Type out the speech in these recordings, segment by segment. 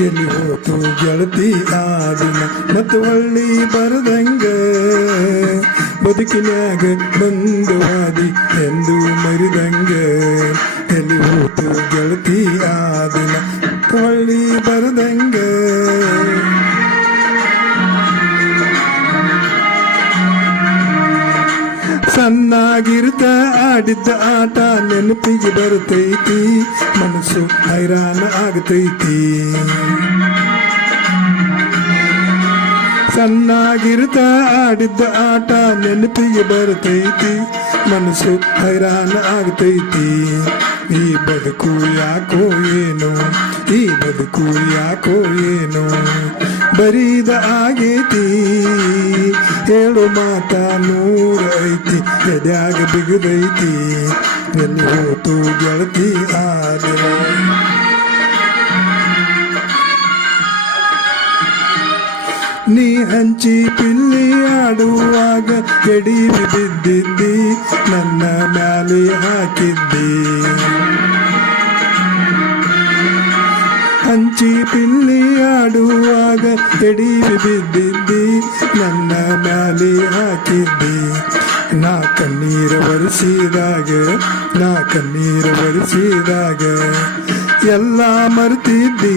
ಎಲ್ಲಿ ಹೋತು ಗೆಳತಿ ಆ ದಿನ ಮತ್ತು ಹೊಳ್ಳಿ ಬರದಂಗ ಬದುಕಿನ್ಯಾಗ ಬಂದು ಹಾದಿ ಎಂದು ಮರಿದಂಗ ಎಲ್ಲಿ ಹೋತು ಗೆಳತಿ ಆ ದಿನ ಹೊಳ್ಳಿ ಬರದಂಗ ಸಣ್ಣಾಗಿರ್ತ ಆಡಿದ್ದ ಆಟ ನೆನಪಿಗೆ ಬರ್ತೈತಿ ಮನಸ್ಸು ಹೈರಾಣ ಆಗತೈತಿ ಸಣ್ಣಾಗಿರ್ತ ಆಡಿದ್ದ ಆಟ ನೆನಪಿಗೆ ಬರ್ತೈತಿ ಮನಸ್ಸು ಹೈರಾಣ ಆಗತೈತಿ ಈ ಬದುಕು ಯಾಕೋ ಏನೋ ಈ ಬದುಕು ಯಾಕೋ ಏನೋ ಬರೀದ ಆಗೈತಿ ಹೇಳು ಮಾತ ನೂರ ಐತಿ ಎದ್ಯಾಗ ಬಿಗದೈತಿ ಎಲ್ಲಿ ಹೋತು ಗೆಳತಿ ಆ ದಿನ ನೀ ಹಂಚಿ ಪಿಲ್ಲಿ ಆಡುವಾಗ ಎಡೀವಿ ಬಿದ್ದಿದ್ದಿ ನನ್ನ ಮ್ಯಾಲೆ ಹಾಕಿದ್ದಿ ಹಂಚಿ ಪಿಲ್ಲಿ ಆಡುವಾಗ ಎಡೀವಿ ಬಿದ್ದಿದ್ದಿ ನನ್ನ ಮ್ಯಾಲೆ ಹಾಕಿದ್ದಿ ನಾ ಕಣ್ಣೀರ ಒರೆಸಿದಾಗ ಎಲ್ಲ ಮರ್ತಿದ್ದಿ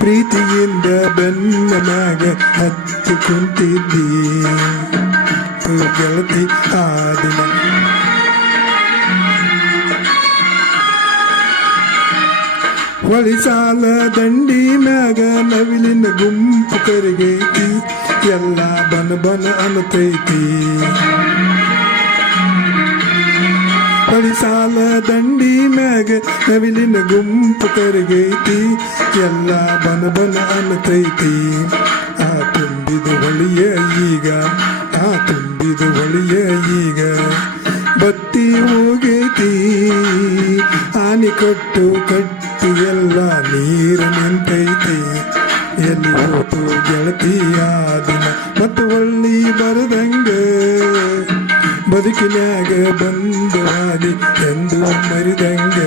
ಪ್ರೀತಿಯಿಂದ ಬೆನ್ನ ಮ್ಯಾಗ ಹತ್ತು ಕುಂತಿದ್ದಿ ಗೆಳತಿ ಆ ದಿನ ಹೊಳಿಸಾಲ ದಂಡಿ ಮ್ಯಾಗ ನವಿಲಿನ ಗುಂಪು ಕರಗೈತಿ ಎಲ್ಲ ಬನ ಅನ್ನತೈತಿ ಹೊಳಿಸಾಲ ದಂಡಿ ಮ್ಯಾಗ ನವಿಲಿನ ಗುಂಪು ಕರಗೈತಿ ಎಲ್ಲ ಬನ ಅನ್ನತೈತಿ ಆ ತುಂಬಿದ ಹೊಳಿಯ ಈಗ ಬತ್ತಿ ಹೋಗೈತಿ ಆನಿ ಕಟ್ಟು ಎಲ್ಲ ನೀರು ನಿಂತೈತಿ ಎಲ್ಲಿ ಹೋತು ಗೆಳತಿ ಆ ದಿನ ಮತ್ತು ಹೊಳ್ಳಿ ಬರದಂಗ ಬದುಕಿನ್ಯಾಗ ಬಂದು ಹಾದಿ ಎಂದು ಮರಿದಂಗ